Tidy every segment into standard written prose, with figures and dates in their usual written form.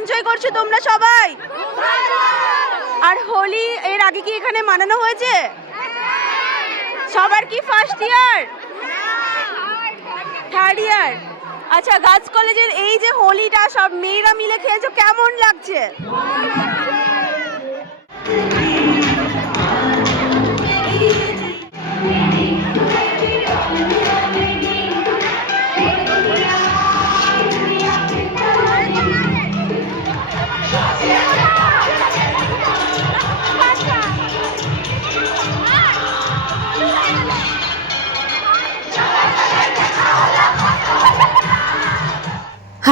এনজয় করছো তোমরা সবাই? আর হোলি এর আগে কি এখানে মানানো হয়েছে? সবার কি ফার্স্ট ইয়ার, থার্ড ইয়ার? আচ্ছা, গার্লস কলেজের এই যে হোলিটা সব মেয়েরা মিলে খেলছো, কেমন লাগছে?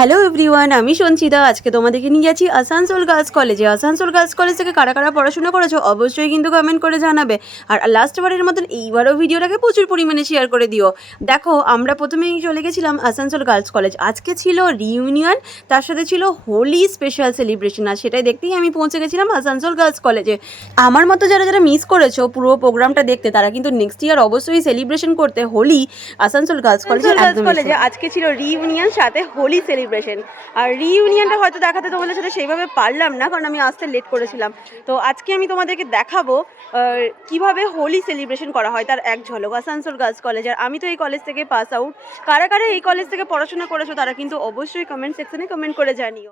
হ্যালো এভরিওয়ান, আমি সঞ্চিতা। আজকে তোমাদেরকে নিয়ে যাচ্ছি আসানসোল গার্লস কলেজে। আসানসোল গার্লস কলেজ থেকে কারা কারা পড়াশোনা করেছো অবশ্যই কিন্তু কমেন্ট করে জানাবে। আর লাস্টবারের মতন এইবারও ভিডিওটাকে প্রচুর পরিমাণে শেয়ার করে দিও। দেখো, আমরা প্রথমেই চলে গেছিলাম আসানসোল গার্লস কলেজ। আজকে ছিল রিইউনিয়ন, তার সাথে ছিল হোলি স্পেশাল সেলিব্রেশন, আর সেটাই দেখতেই আমি পৌঁছে গেছিলাম আসানসোল গার্লস কলেজে। আমার মতো যারা যারা মিস করেছো পুরো প্রোগ্রামটা দেখতে, তারা কিন্তু নেক্সট ইয়ার অবশ্যই সেলিব্রেশন করতে হোলি আসানসোল গার্লস কলেজে। আজকে ছিল রিইউনিয়ন, সাথে হোলি সেলিব্রেশন। আর রিইউনিয়নটা হয়তো দেখাতে তোমাদের সাথে সেইভাবে পারলাম না, কারণ আমি আসতে লেট করেছিলাম। তো আজকে আমি তোমাদেরকে দেখাবো কিভাবে হোলি সেলিব্রেশন করা হয়, তার এক ঝলক আসানসোল গার্লস কলেজ। আর আমি তো এই কলেজ থেকে পাস আউট। কারা কারা এই কলেজ থেকে পড়াশোনা করেছো তারা কিন্তু অবশ্যই কমেন্ট সেকশনে কমেন্ট করে জানিও।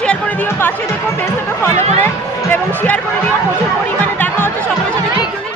শেয়ার করে দিও, পাশে দেখো, পেজটাকে ফলো করে এবং শেয়ার করে দিও প্রচুর পরিমাণে। দেখা হচ্ছে সকলের সাথে খুব জরুরি।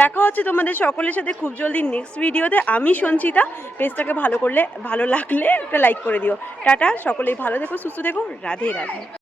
দেখা হচ্ছে তোমাদের সকলের সাথে খুব জলদি নেক্সট ভিডিওতে। আমি সঞ্চিতা। পেজটাকে ভালো লাগলে একটা লাইক করে দিও। টাটা, সকলেই ভালো থেকো, সুস্থ থেকো, রাধে রাধে।